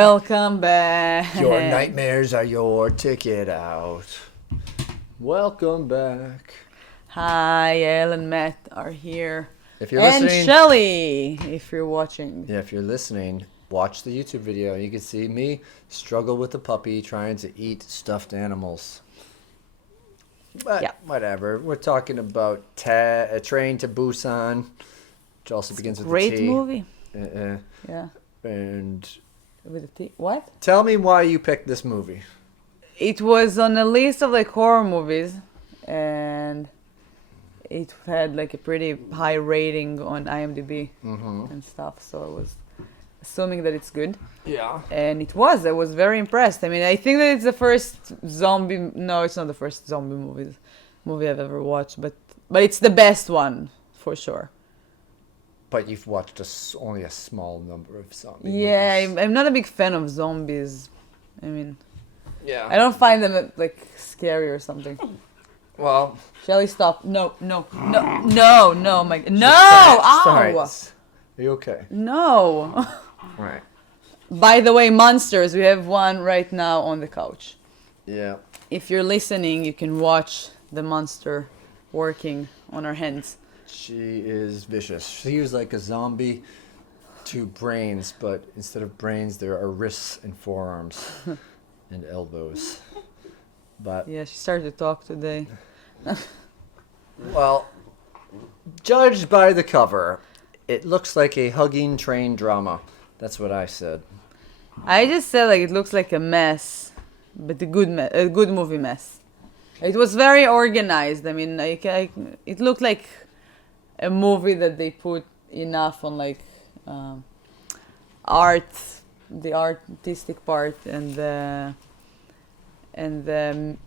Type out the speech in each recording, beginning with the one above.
Welcome back. Your nightmares are your ticket out. Welcome back. Hi, Yael and Matt are here. If you're and listening, Shelly, if you're watching. if you're listening, watch the YouTube video. You can see me struggle with a puppy trying to eat stuffed animals. But Yeah. whatever. We're talking about A Train to Busan, which also begins with Great the T. movie. Yeah. And With a T. What? tell me why you picked this movie. It was on a list of like horror movies, and it had like a pretty high rating on IMDb and stuff. So I was assuming that it's good. Yeah. And it was. I was very impressed. I mean, I think that it's the first zombie. No, it's not the first zombie movie I've ever watched, but it's the best one for sure. But you've watched only a small number of zombie Yeah, movies. I'm not a big fan of zombies. I mean, Yeah. I don't find them like scary or something. Well, Shelly, stop! No, my no! Ow! sorry. Are you okay? No. Right. By the way, monsters. We have one right now on the couch. Yeah. If you're listening, you can watch the monster working on our hands. She is vicious. She was like a zombie to brains, but instead of brains, there are wrists and forearms and elbows. But, Yeah, she started to talk today. well, judged by the cover, it looks like a hugging train drama. That's what I said. I just said like it looks like a mess, but a good movie mess. It was very organized. I mean, it looked like a movie that they put enough on like art, the artistic part, and the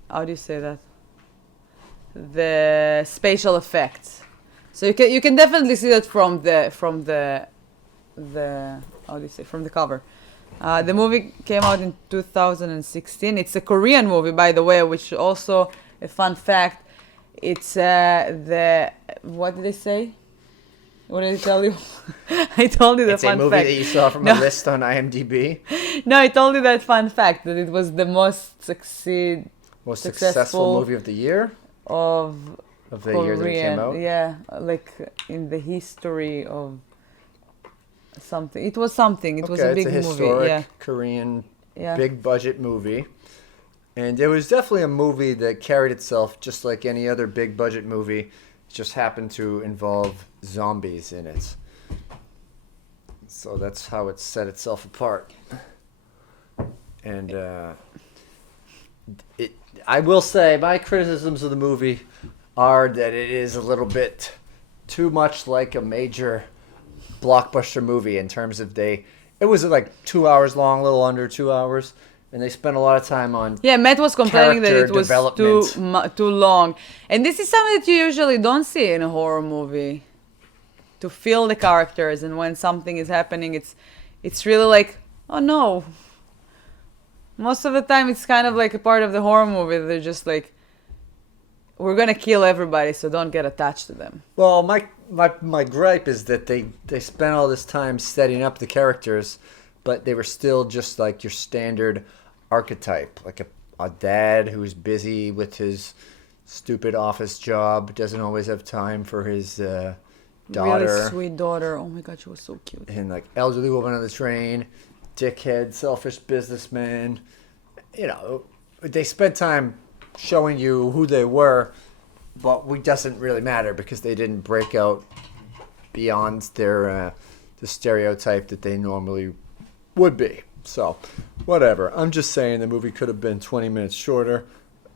how do you say that? The spatial effects. So you can definitely see that from the how do you say, from the cover. The movie came out in 2016. It's a Korean movie, by the way, which also a fun fact. It's what did they say? What did I tell you? I told you the It's fun a movie fact. that you saw from a list on IMDb. No, I told you that fun fact that it was the most Most successful movie of the year? of Of the Korean, year that it came out? yeah, like in the history of something. It was something. It was a big it's a movie. historic Yeah, Korean yeah. big budget movie. And it was definitely a movie that carried itself just like any other big budget movie. It just happened to involve zombies in it. So that's how it set itself apart. And I will say my criticisms of the movie are that it is a little bit too much like a major blockbuster movie in terms of it was like 2 hours long, a little under 2 hours, and they spent a lot of time on Yeah, Matt was complaining that it was development. too long, and this is something that you usually don't see in a horror movie. To feel the characters, and when something is happening, it's really like, oh no. Most of the time, it's kind of like a part of the horror movie. They're just like, we're gonna kill everybody, so don't get attached to them. Well, my gripe is that they spent all this time setting up the characters, but they were still just like your standard archetype, like a dad who's busy with his stupid office job, doesn't always have time for his daughter. Really sweet daughter. Oh my god, she was so cute. And like elderly woman on the train, dickhead, selfish businessman. You know, they spent time showing you who they were, but it doesn't really matter because they didn't break out beyond their the stereotype that they normally would be. So, whatever. I'm just saying the movie could have been 20 minutes shorter,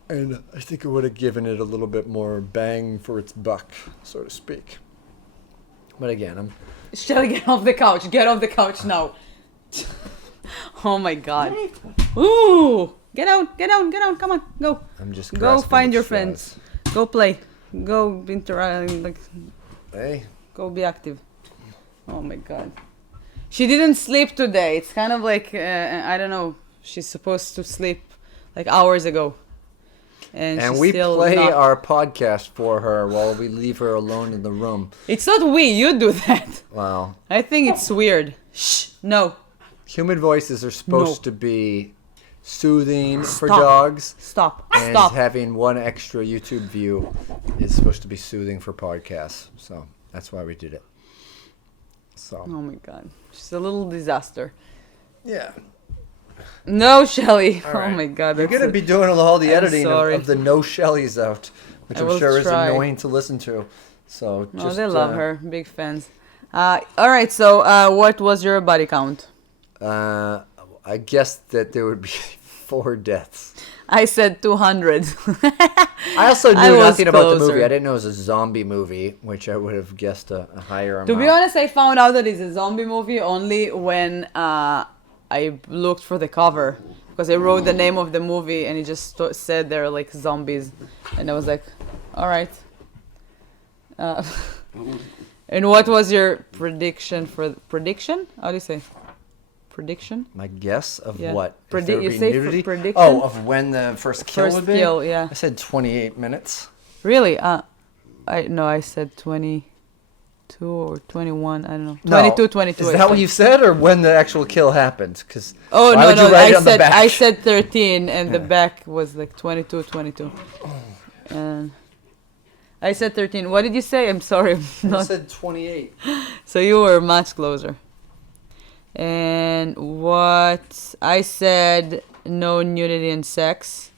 and I think it would have given it a little bit more bang for its buck, so to speak. But again, Shelly, get off the couch. Get off the couch now. Oh my god. Ooh! Get out. Come on, go. I'm just Go grasping find at your straws. friends. Go play. Go interact. Like, Hey. go be active. Oh my god. She didn't sleep today. It's kind of like, I don't know. She's supposed to sleep like hours ago. And she's we still play not. our podcast for her while we leave her alone in the room. It's not we. You do that. Wow. I think it's weird. Shh. No. Human voices are supposed to be soothing for Stop. dogs. Stop. And Stop. having one extra YouTube view is supposed to be soothing for podcasts. So that's why we did it. So. Oh my god. She's a little disaster. Yeah. No, Shelly. All Oh right. my god. You're that's going to be doing all the I'm editing sorry. of the no Shellys out, which I I'm will sure is try. annoying to listen to. So No, just, they love her. Big fans. All right. So, what was your body count? I guessed that there would be 4 deaths. I said 200. I also I knew was nothing about the movie. closer. I didn't know it was a zombie movie, which I would have guessed a higher amount. To be honest, I found out that it's a zombie movie only when I looked for the cover, because I wrote the name of the movie and it just said they're like zombies, and I was like, all right. And what was your prediction for prediction? How do you say? Prediction? My guess of Yeah. what? If there would You be say nudity? prediction? Oh, of when the first kill First would be? kill, yeah. I said 28 minutes. Really? I said 22 or 21. I don't know. No. 22, 22. Is I that what think. you said, or when the actual kill happened? Because Oh, why no, would no. you write it I on the said back? I said 13, and the Yeah. back was like 22, 22. And I said 13. What did you say? I'm sorry. I said 28. So you were much closer. And what I said, no nudity and sex,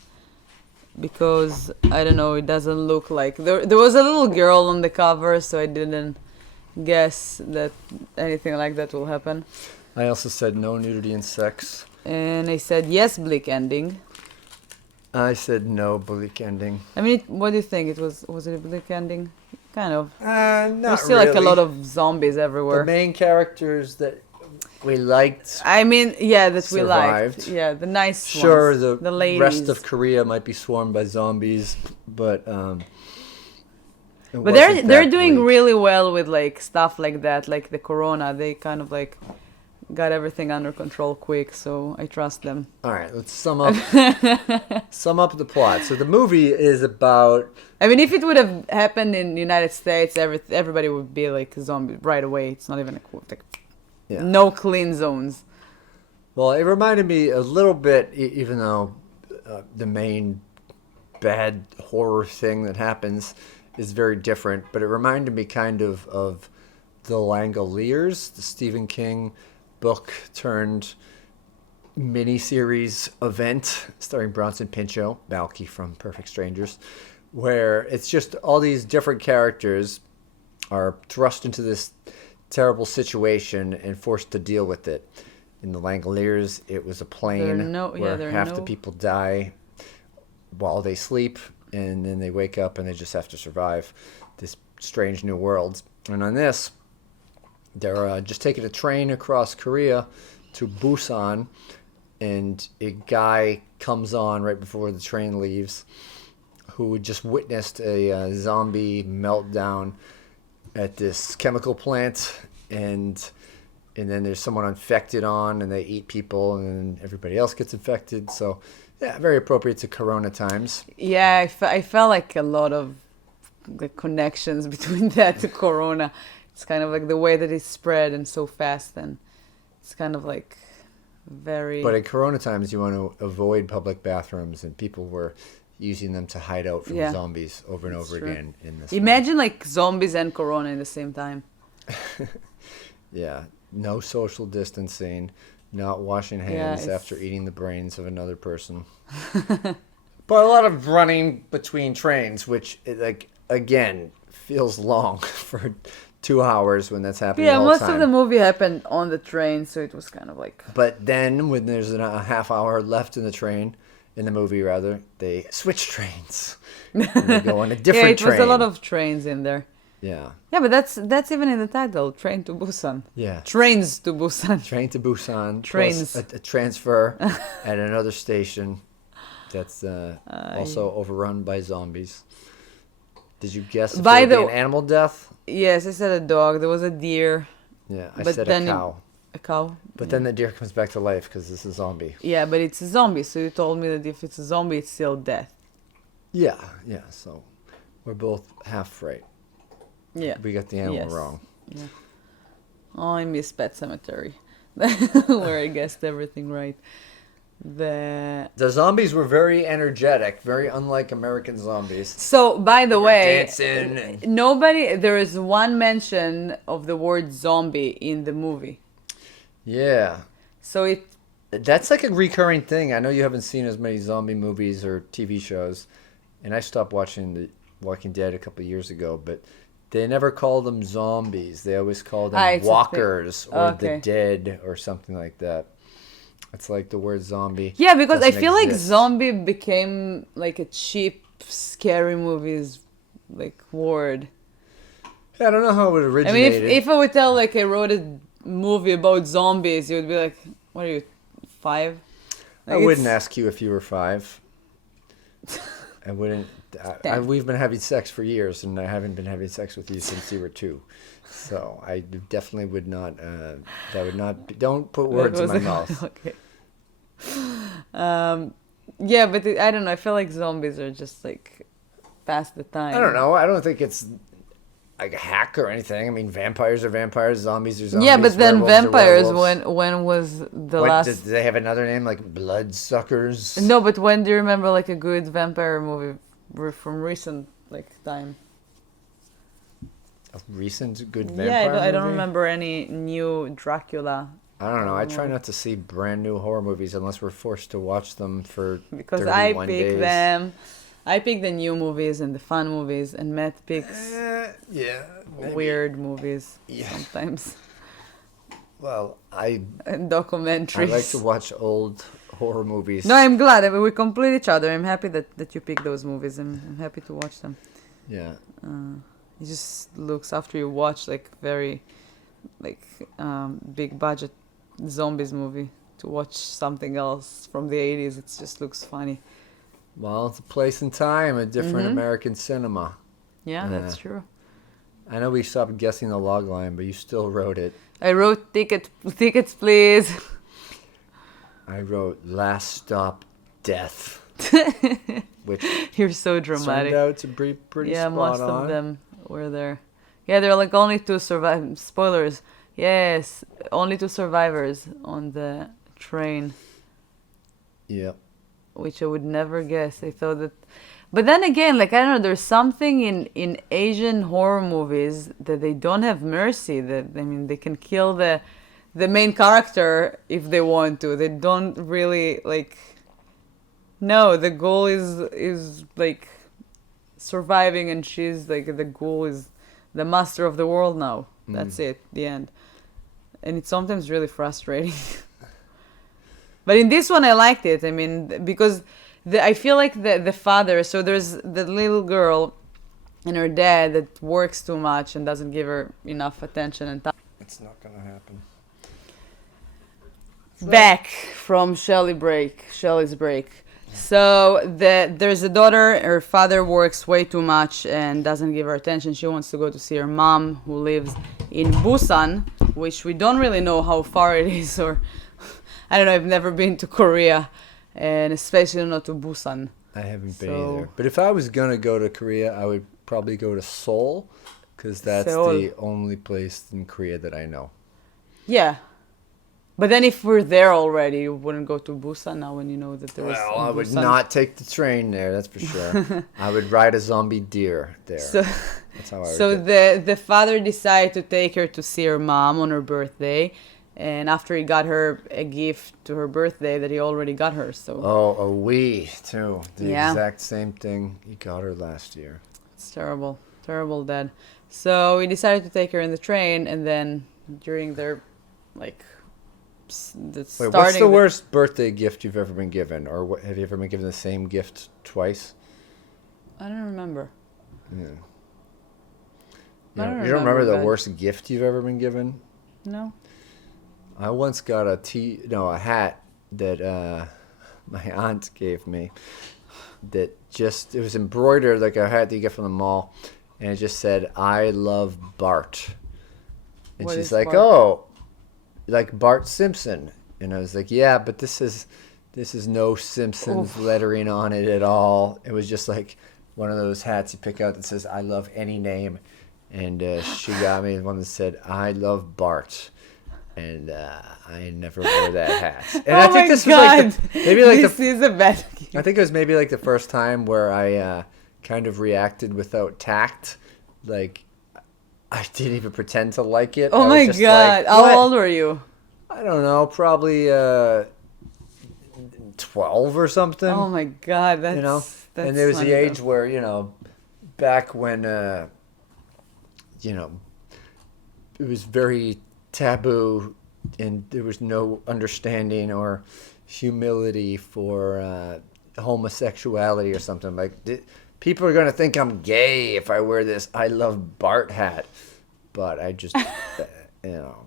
because I don't know, it doesn't look like there was a little girl on the cover, so I didn't guess that anything like that will happen. I also said no nudity and sex. And I said yes, bleak ending. I said no bleak ending. I mean, what do you think? Was it a bleak ending? Kind of. Not There's still like a lot of zombies everywhere. The main characters that we liked. I mean, yeah, that we survived. liked. Yeah, the nice Sure, ones. the ladies. rest of Korea might be swarmed by zombies, but But they're doing really well with like stuff like that, like the corona. They kind of like got everything under control quick, so I trust them. All right, let's sum up the plot. So the movie is about I mean, if it would have happened in the United States, everybody would be like a zombie right away. It's not even like yeah. no clean zones. Well, it reminded me a little bit, even though the main bad horror thing that happens is very different, but it reminded me kind of The Langoliers, the Stephen King book turned miniseries event starring Bronson Pinchot, Balky from Perfect Strangers, where it's just all these different characters are thrust into this terrible situation and forced to deal with it. In The Langoliers, it was a plane where half the people die while they sleep, and then they wake up and they just have to survive this strange new world. And on this, they're just taking a train across Korea to Busan, and a guy comes on right before the train leaves who just witnessed a zombie meltdown at this chemical plant, and then there's someone infected on, and they eat people, and then everybody else gets infected. So, yeah, very appropriate to Corona times. Yeah, I felt like a lot of the connections between that to corona. It's kind of like the way that it spread and so fast, and it's kind of like very... But in Corona times, you want to avoid public bathrooms, and people were using them to hide out from zombies over and over again in this. Imagine like zombies and corona in the same time. Yeah, no social distancing, not washing hands after eating the brains of another person. But a lot of running between trains, which, like, again, feels long for 2 hours when that's happening all the time. Yeah, most of the movie happened on the train, so it was kind of like... But then, when there's a half hour left in the movie, they switch trains. And they go on a different train. Yeah, it was a lot of trains in there. Yeah. Yeah, but that's even in the title, Train to Busan. Yeah. Trains to Busan. Train to Busan. Trains. Plus a transfer at another station that's also overrun by zombies. Did you guess if there would be an animal death? Yes, I said a dog. There was a deer. Yeah, I said a cow. A cow? But then the deer comes back to life because it's a zombie. Yeah, but it's a zombie, so you told me that if it's a zombie, it's still death. Yeah, so we're both half right. Yeah. We got the animal wrong. Yeah. Oh, I miss Pet Cemetery. where I guessed everything right. The The zombies were very energetic, very unlike American zombies. So, by the were way, dancing and- nobody. There is one mention of the word zombie in the movie. Yeah. So it. That's like a recurring thing. I know you haven't seen as many zombie movies or TV shows, and I stopped watching The Walking Dead a couple of years ago, but they never call them zombies. They always call them It's a thing. walkers or the Okay. dead or something like that. It's like the word zombie. Yeah, because I doesn't feel like exist. zombie became like a cheap, scary movies like word. I don't know how it I mean, originated. if I would tell like I wrote a movie about zombies, you would be like, "What are you, 5?" I wouldn't ask you if you were 5. I wouldn't. We've been having sex for years, and I haven't been having sex with you since you were 2. So I definitely would not. That would not. Don't put words in my mouth. Okay. Yeah, but I don't know. I feel like zombies are just like past the time. I don't know. I don't think it's like a hack or anything. I mean, vampires are vampires, zombies are zombies. Yeah, but then werewolves are vampires. werewolves. When was the What, last? did they have another name like bloodsuckers? No, but when do you remember like a good vampire movie from recent like time? A recent good vampire Yeah, I don't movie? remember any new Dracula I don't know. I try not to see brand new horror movies unless we're forced to watch them for because 31 I pick days. them. I pick the new movies and the fun movies, and Matt picks Yeah. maybe. weird movies Yeah. sometimes Well, I and documentaries. like to watch old horror movies. No, I'm glad. I mean, we complete each other. I'm happy that you pick those movies. I'm happy to watch them. Yeah. It just looks after you watch like very like big budget zombies movie to watch something else from the 80s. It just looks funny. Well, it's a place and time, a different American cinema. Yeah, that's true. I know we stopped guessing the log line, but you still wrote it. I wrote tickets, please. I wrote Last Stop Death, which You're so dramatic. turned out to be pretty Yeah, spot most on. of them were there. Yeah, there are like only 2 survive. Spoilers. Yes, only 2 survivors on the train, Yep. which I would never guess. I thought that, but then again, like I don't know, there's something in Asian horror movies that they don't have mercy. That I mean, they can kill the main character if they want to. They don't really like. No, the goal is like surviving, and she's like the goal is the master of the world now. That's it. The end. And it's sometimes really frustrating. But in this one, I liked it. I mean, because I feel like the father. So there's the little girl, and her dad that works too much and doesn't give her enough attention and time. It's not gonna happen. Back from Shelley's break. So there's a daughter. Her father works way too much and doesn't give her attention. She wants to go to see her mom, who lives in Busan, which we don't really know how far it is, or I don't know. I've never been to Korea, and especially not to Busan. I haven't been So- either. But if I was gonna go to Korea, I would probably go to Seoul, because that's Seoul. the only place in Korea that I know. Yeah. But then if we're there already, you wouldn't go to Busan now when you know that there is. Well, I would Busan. not take the train there. That's for sure. I would ride a zombie deer there. So, That's how I would. so get. the father decided to take her to see her mom on her birthday, and after he got her a gift to her birthday that he already got her. So Oh, a Wii too. The Yeah. exact same thing he got her last year. it's terrible, Dad. So we decided to take her in the train, and then during their like. Wait, what's the worst birthday gift you've ever been given, or what, have you ever been given the same gift twice? I don't remember. Yeah. I don't You don't remember the that. worst gift you've ever been given? No. I once got a hat that my aunt gave me. That it was embroidered like a hat that you get from the mall, and it just said "I love Bart," and What she's is like, Bart? "Oh, like Bart Simpson," and I was like, "Yeah, but this is no Simpsons lettering on it at all. It was just like one of those hats you pick out that says "I love any name," and she got me one that said "I love Bart." and I never wore that hat. And Oh I think my this God. was like maybe like this is a bad gift. I think it was maybe like the first time where I kind of reacted without tact. Like, I didn't even pretend to like it. Oh I was my just God. like, How "What?" old were you? I don't know, probably 12 or something. Oh my God. That's, you know, that's and there was funny, the age though. where back when it was very taboo, and there was no understanding or humility for homosexuality or something. Like, people are gonna think I'm gay if I wear this "I love Bart" hat, but I just, you know.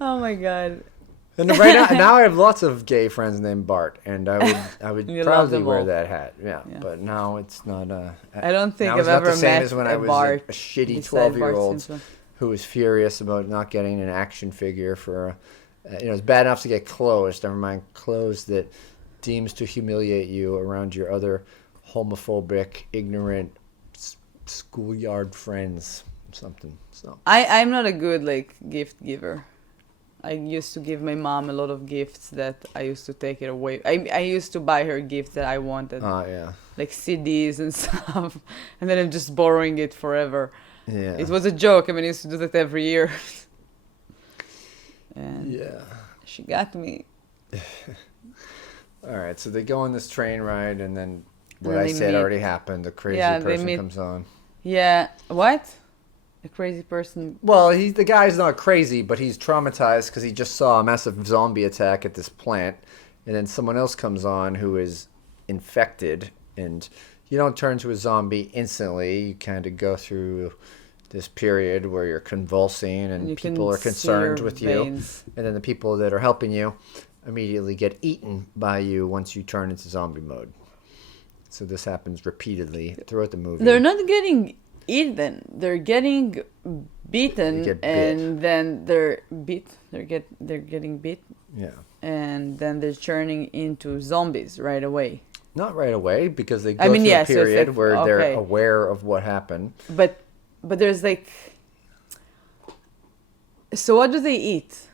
Oh my God. And right now I have lots of gay friends named Bart, and I would You love proudly them wear all. that hat. Yeah, Yeah. but now it's not. I don't think now I've it's not ever the same met as when a I was Bart a shitty beside Bart 12-year-old Simpson. who was furious about not getting an action figure for. It's bad enough to get clothes. Never mind clothes that deems to humiliate you around your other homophobic, ignorant schoolyard friends. Something. So. I'm not a good gift giver. I used to give my mom a lot of gifts that I used to take it away. I used to buy her gifts that I wanted, Yeah. like CDs and stuff, and then I'm just borrowing it forever. Yeah. It was a joke. I mean, I used to do that every year. And Yeah. she got me. All right, so they go on this train ride, and then what then I they said meet. already happened. The crazy Yeah, they person meet. comes on. Yeah. What? A crazy person. Well, the guy's not crazy, but he's traumatized because he just saw a massive zombie attack at this plant, and then someone else comes on who is infected, and you don't turn to a zombie instantly. You kind of go through this period where you're convulsing, and You people can are see concerned your with veins. you, and then the people that are helping you immediately get eaten by you once you turn into zombie mode. So this happens repeatedly throughout the movie. They're not getting eaten. They're getting beaten, They get bit. and then they're beat. They're getting beat, Yeah. and then they're turning into zombies right away. Not right away, because they go I mean, through yeah, a so it's period like, where they're okay. aware of what happened. But there's so what do they eat?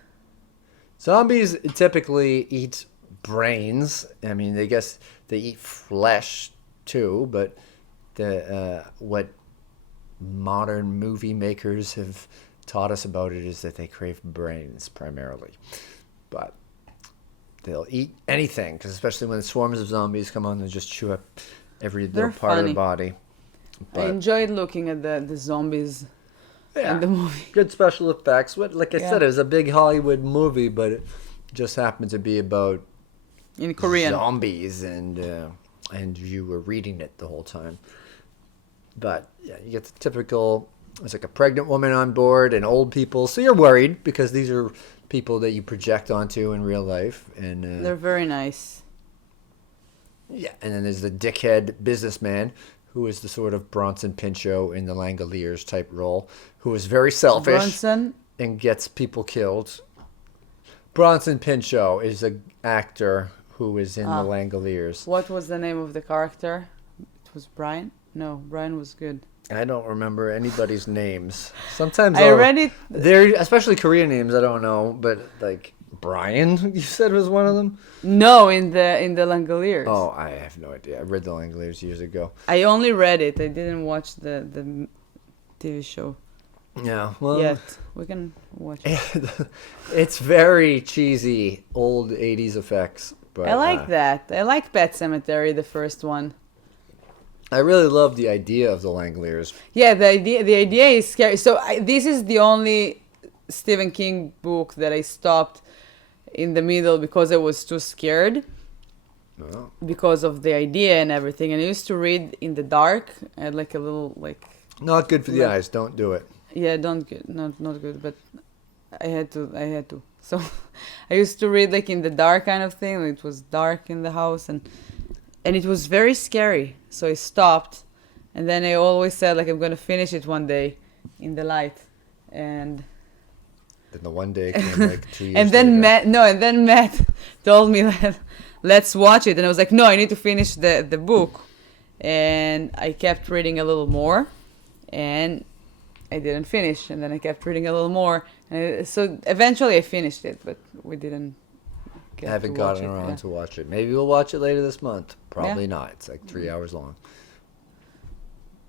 Zombies typically eat brains. I mean, I guess they eat flesh too, but what modern movie makers have taught us about it is that they crave brains primarily. But they'll eat anything, because especially when swarms of zombies come on, they just chew up every They're little part of funny. the body. I enjoyed looking at the zombies in the movie. Good special effects. Like I Yeah. said, it was a big Hollywood movie, but it just happened to be about In Korean. zombies, and you were reading it the whole time. But yeah, you get the typical. There's like a pregnant woman on board and old people, so you're worried because these are people that you project onto in real life, and They're very nice. yeah. And then there's the dickhead businessman, who is the sort of Bronson Pinchot in the Langoliers type role, who is very selfish Bronson. and gets people killed. Bronson Pinchot is an actor who is in the Langoliers. What was the name of the character? It was Brian? No, Brian was good. I don't remember anybody's names. Sometimes I read it. They're especially Korean names. I don't know, but like Brian, you said was one of them. No, in the Langoliers. Oh, I have no idea. I read the Langoliers years ago. I only read it. I didn't watch the TV show Yeah, well, yet. We can watch it. it's very cheesy, old '80s effects. But I like that. I like Pet Sematary, the first one. I really love the idea of the Langoliers. Yeah, the idea is scary. So this is the only Stephen King book that I stopped in the middle because I was too scared Oh. because of the idea and everything. And I used to read in the dark. I had like a little Not good for the Like- eyes. Don't do it. yeah, not good, but I had to. So I used to read like in the dark kind of thing. It was dark in the house and it was very scary. So I stopped, and then I always said like I'm gonna finish it one day in the light, and Then the one day came like 2 years and then later. Matt told me that let's watch it, and I was like, no, I need to finish the book, and I kept reading a little more, and I didn't finish, and then I kept reading a little more. So eventually I finished it, but we didn't I haven't gotten around to watch it. Maybe we'll watch it later this month. Probably not. It's like 3 hours long.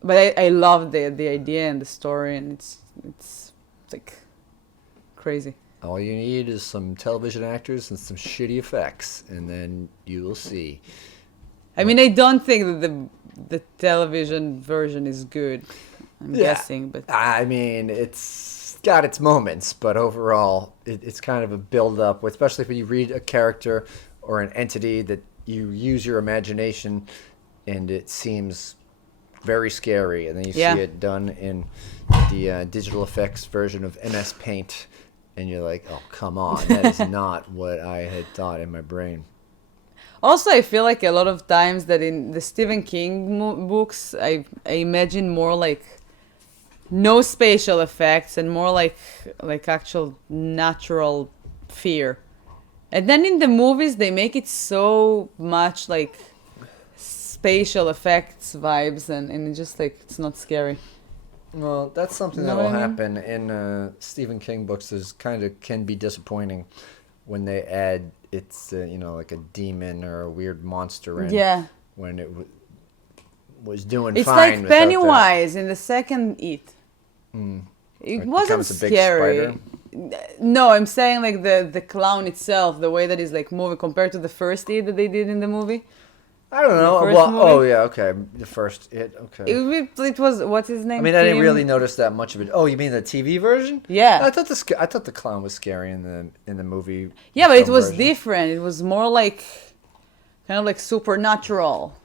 But I love the idea and the story, and it's like crazy. All you need is some television actors and some shitty effects, and then you will see. I mean, I don't think that the television version is good. I'm guessing, but I mean, it's got its moments, but overall, it's kind of a build-up, especially when you read a character or an entity that you use your imagination, and it seems very scary, and then you see it done in the digital effects version of MS Paint, and you're like, oh, come on, that is not what I had thought in my brain. Also, I feel like a lot of times that in the Stephen King books, I imagine more like no spatial effects and more like actual natural fear. And then in the movies, they make it so much like spatial effects vibes, and it's just like, it's not scary. Well, that's something that will happen in Stephen King books. Is kind of can be disappointing when they add it's like a demon or a weird monster in. Yeah. When it was doing it's fine. It's like Pennywise in the second It. It wasn't scary. No, I'm saying like the clown itself, the way that is like moving compared to the first It that they did in the movie. I don't know. Well, oh yeah, okay. The first It, okay. It was, what's his name? I mean, I didn't really notice that much of it. Oh, you mean the TV version? Yeah. I thought the clown was scary in the movie. Yeah, but it was version. different. It was more like kind of like supernatural.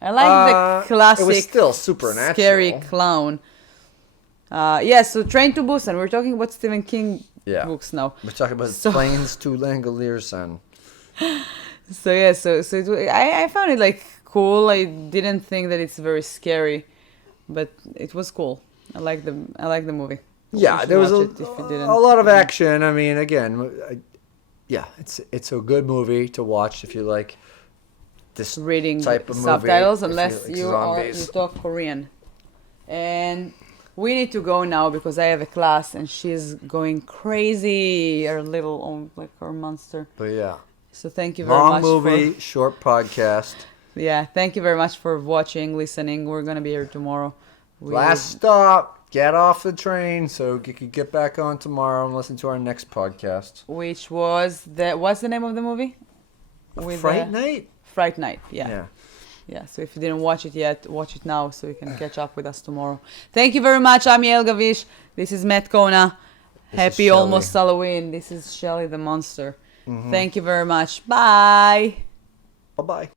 I like the classic. It was still supernatural. Scary clown. So Train to Busan. We're talking about Stephen King books now. We're talking about Planes to Langoliers. So I found it like cool. I didn't think that it's very scary, but it was cool. I like the movie. Yeah, there was a lot of action. I mean, again, it's a good movie to watch if you like this reading type of movie, subtitles, unless like you zombies. talk Korean. And we need to go now because I have a class and she's going crazy. Our little our monster. But yeah. So thank you very much. Long movie, short podcast. Yeah, thank you very much for watching, listening. We're gonna be here tomorrow. Last stop. Get off the train so you can get back on tomorrow and listen to our next podcast. Which was what's the name of the movie? Fright Night? Fright Night, yeah. Yeah, so if you didn't watch it yet, watch it now so you can catch up with us tomorrow. Thank you very much. I'm Yael Gavish. This is Matt Kona. Happy almost Halloween. This is Shelly the Monster. Mm-hmm. Thank you very much. Bye. Bye-bye.